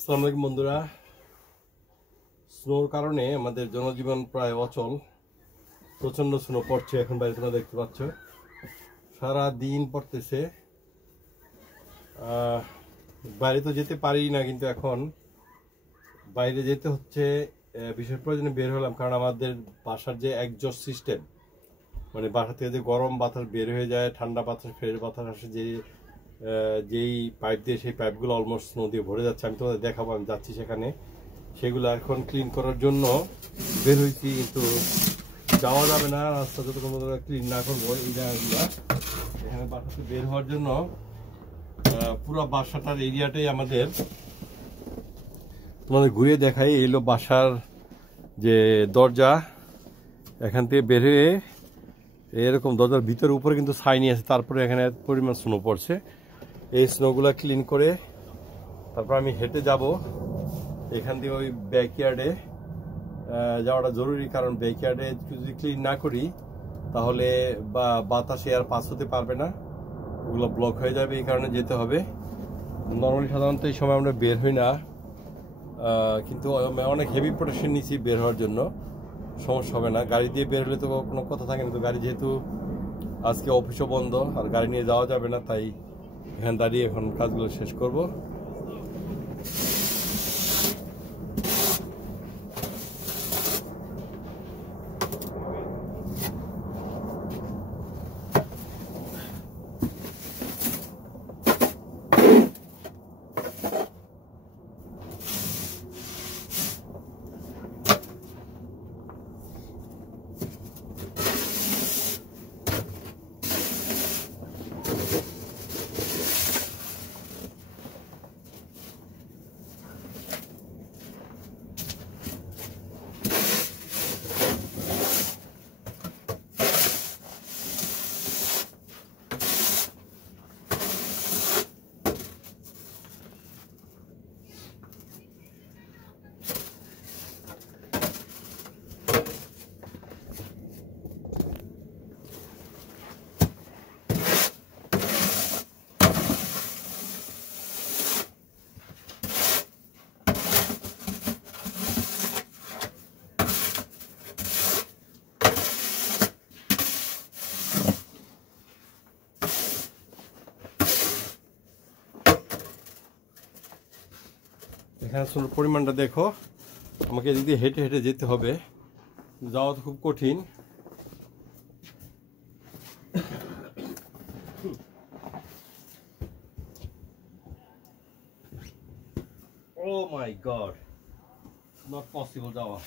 আসসালামু আলাইকুম বন্ধুরা। স্নোর কারণে আমাদের জনজীবন প্রায় অচল। প্রচন্ড স্নো পড়ছে এখন, বাইরে তোমরা দেখতে পাচ্ছ সারা দিন পড়তেছে। বাইরে তো যেতে পারি না, কিন্তু এখন বাইরে যেতে হচ্ছে। বিশেষ প্রয়োজনে বের হলাম, কারণ আমাদের বাসার যে একজস্ট সিস্টেম, মানে বাসা থেকে যে গরম বাতাস বের হয়ে যায়, ঠান্ডা বাতাস, ফ্রেশ বাতাস আসে, যেই পাইপ দিয়ে, সেই পাইপগুলো অলমোস্ট স্নো দিয়ে ভরে যাচ্ছে। আমি তোমাদের দেখাবো, আমি যাচ্ছি সেখানে। সেগুলো এখন ক্লিন করার জন্য বের হয়েছি, কিন্তু যাওয়া যাবে না। রাস্তা যতক্ষণ ক্লিন না করবো এই জায়গাগুলো, এখানে বাসাতে বের হওয়ার জন্য পুরো বাসাটার এরিয়াটাই আমাদের তোমাদের ঘুরে দেখাই। এলো বাসার যে দরজা, এখান থেকে বের হয়ে এরকম দরজার ভিতরে উপরে কিন্তু ছাইনি আছে, তারপরে এখানে পরিমাণ স্নো পড়ছে। এই স্নোগুলা ক্লিন করে তারপর আমি হেঁটে যাব এখান দিয়ে ওই ব্যাকইয়ার্ডে যাওয়াটা জরুরি, কারণ ব্যাকইয়ার্ডে যদি ক্লিন না করি তাহলে বাতাসে আর পাস হতে পারবে না, ওগুলো ব্লক হয়ে যাবে। এই কারণে যেতে হবে। নর্মালি সাধারণত এই সময় আমরা বের হই না, কিন্তু অনেক হেভি প্রোটেকশন নিচ্ছি বের হওয়ার জন্য, সমস্যা হবে না। গাড়ি দিয়ে বের হলে তো কোনো কথা থাকে না, তো গাড়ি যেহেতু আজকে অফিসও বন্ধ আর গাড়ি নিয়ে যাওয়া যাবে না, তাই এখানে দাঁড়িয়ে এখন কাজগুলো শেষ করব। এখানে পরিমাণটা দেখো, আমাকে এদিক দিয়ে হেঁটে হেঁটে যেতে হবে, যাওয়া তো খুব কঠিন। ও মাই গড, নট পসিবল যাওয়া।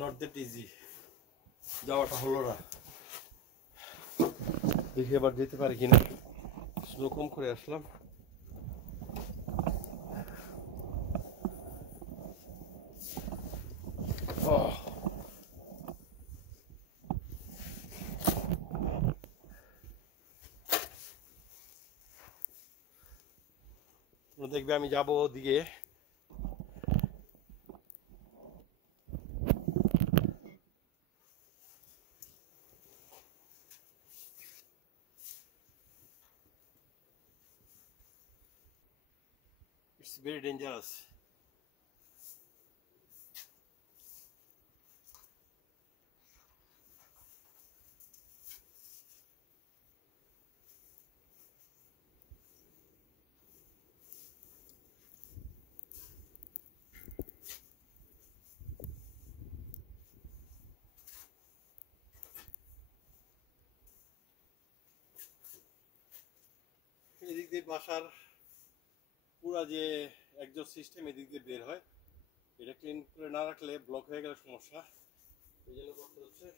নট দ্যাট ইজি, যাওয়াটা হলো না। দেখি এবার যেতে পারি কিনা। স্নো কম করে আসলাম। দেখবে আমি যাবো ওদিকে। It's very dangerous. এদিক দিয়ে বাসার পুরা যে এক্সস্ট সিস্টেম এদিক দিয়ে বের হয়, এটা ক্লিন করে না রাখলে ব্লক হয়ে গেলে সমস্যা। এই জন্য করতে হচ্ছে।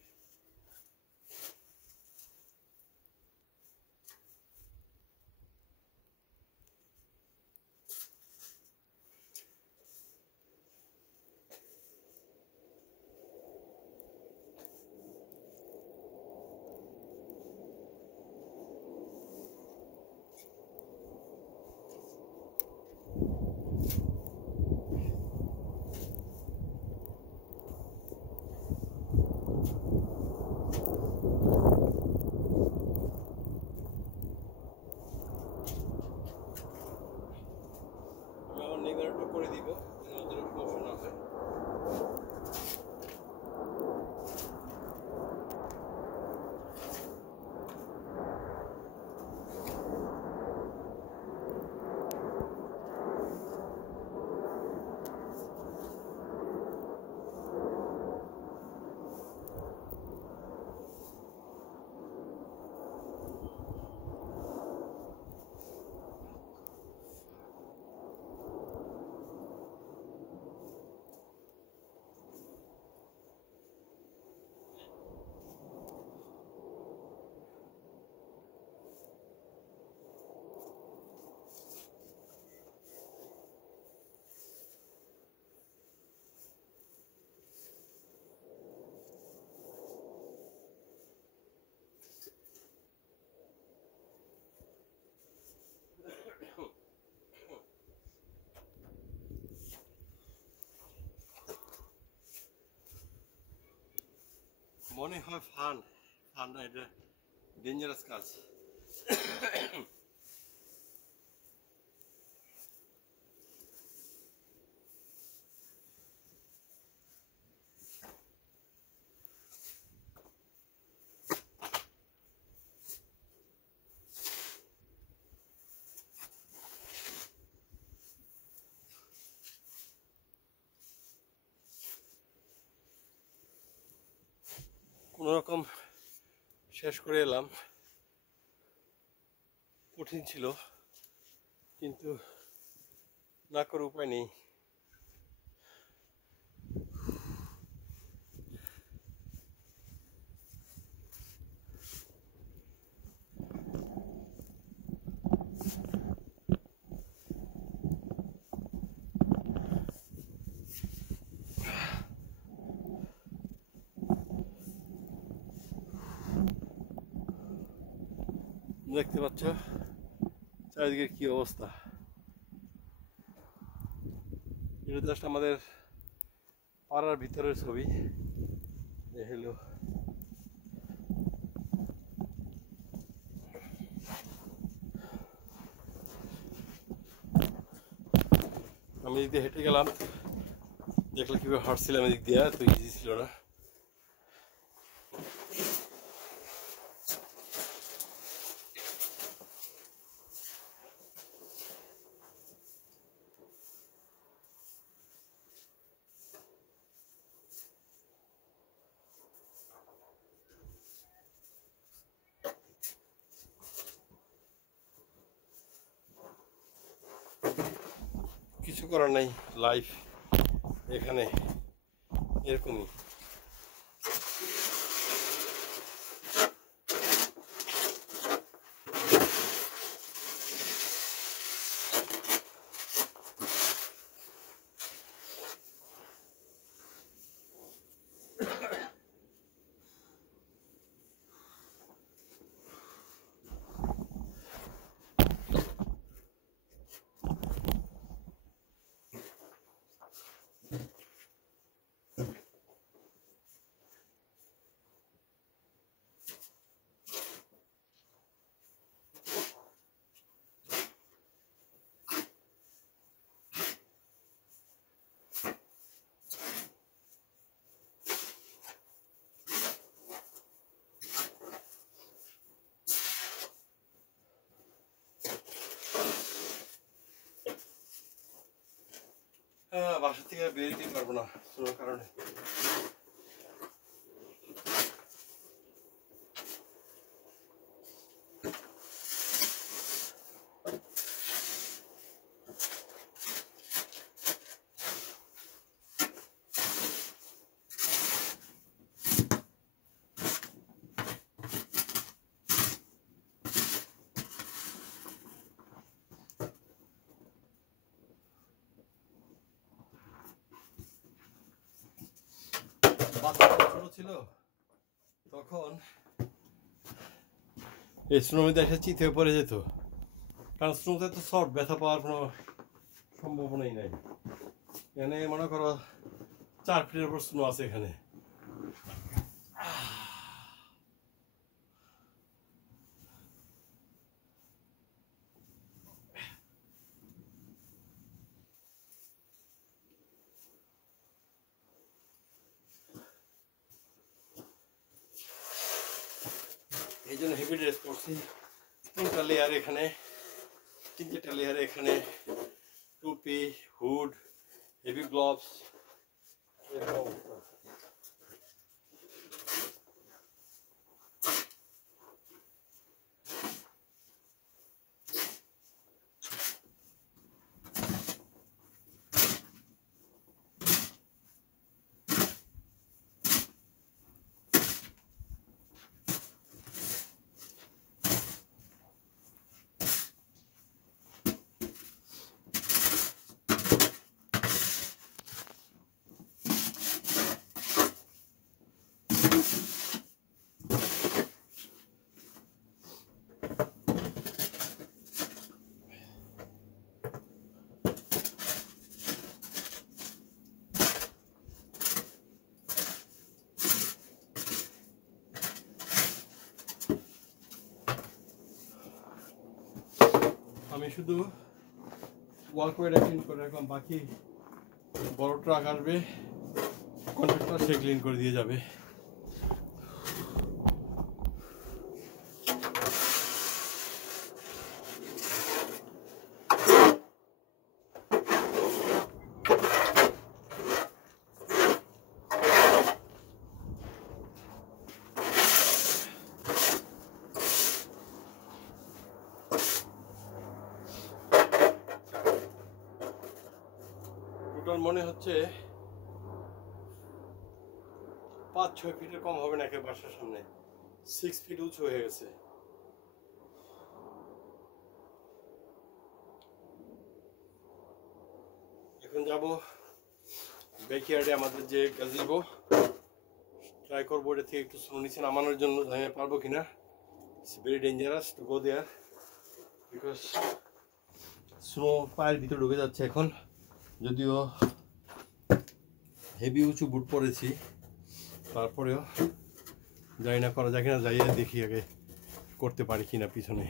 আমার নিগারটা করে দিব, ওদের সমস্যা না হয়। মনে হয় ফান না, এটা ডেঞ্জারাস কাজ। কোনোরকম শেষ করে এলাম, কঠিন ছিল কিন্তু না করে উপায় নেই। দেখতে পাচ্ছ চারিদিকে কি অবস্থা। এটা জাস্ট আমাদের পাড়ার ভিতরের ছবি। হলো আমি এদিক দিয়ে হেঁটে গেলাম, দেখলে কিভাবে হাঁটছিলাম এদিক দিয়ে, তো ইজি ছিল না। কিছু করার নাই, লাইফ এখানে এরকমই। বাসা থেকে বের দিতে পারবো না কোনো কারণে। বাচ্চাটা ছোট ছিল তখন এই স্নোর মধ্যে এসে চিত হয়ে পড়ে যেত, কারণ স্নোতে তো সফট, ব্যথা পাওয়ার কোনো সম্ভাবনাই নাই। এখানে মনে করো 4 ফিটের উপর স্নো আছে এখানে। এই জন্য হেভি ড্রেস পরছি, 3টা লেয়ার এখানে, 3টা লেয়ার এখানে, টুপি, হুড, হেভি গ্লোভস। আমি শুধু ওয়ালকোয়েটা ক্লিন করে রাখলাম, বাকি বড় ট্রাক আসবে, কন্ট্রাক্টর সে ক্লিন করে দিয়ে যাবে। টোটাল মনে হচ্ছে 5-6 ফিটের কম হবে না, একের বাসার সামনে 6 ফিট উঁচু হয়ে গেছে। এখন যাব ব্যাকইয়ার্ডে, আমাদের যে গাজিবো, ট্রাই করবো এটা থেকে একটু স্নো নিচে নামানোর জন্য, জানি পারবো কিনা। It's very dangerous to go there, because snow পায়ের ভিতরে ঢুকে যাচ্ছে এখন। যদিও হেভি উঁচু বুট পরেছি, তারপরেও জানি না করা যায় কিনা, যাইয়ে দেখি আগে করতে পারি কিনা পিছনে।